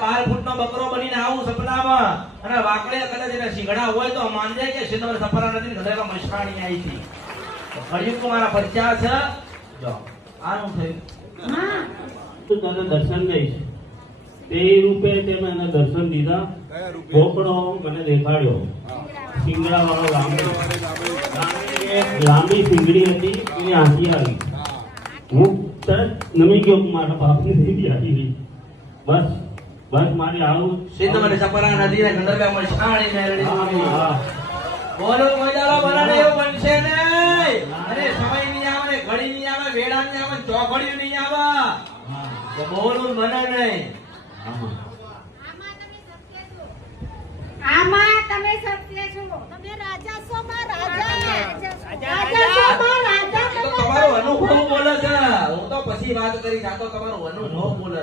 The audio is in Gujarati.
બાર બકરો બનીને આવું સપનામાં અને વાકડે કદાચ એના શીંગડા હોય તો માનજે કે સિંધવર સપના નથી મશરાણી આવી હતી. તો કળિયુગ મારા પરચા છે. જો આનું થયું તને દર્શન દઈશ તે રૂપે તે મેં એને દર્શન દીધા. ગોપડો મને દેખાડ્યો. શિંગડા વાળો લાંબી લાંબી શિંગડી હતી એની આંખી આવી. હું. તરત નમી ગયો મારા બાપની દીદી આવી ગઈ બસ. બસ મારી આવું સિંધવર સફરા નદી ને ગંધર્વ મને મેળવી મેરડી. બોલો મોજાલો બોલાને એવું બનશે ને અરે સમય નહીં આવે ને ઘડી નહીં આવે વેળા નહીં આવે ચોઘડિયું નહીં આવે. બોલું બને નહીં. આમાં. તમે સત્ય છો. તમે રાજા છો માં રાજા. રાજા છો માં રાજા એ તો તમે તમારો અનુભવ બોલે છે. હું તો પછી વાત કરી જાતો તો તમારો અનુભવ બોલે.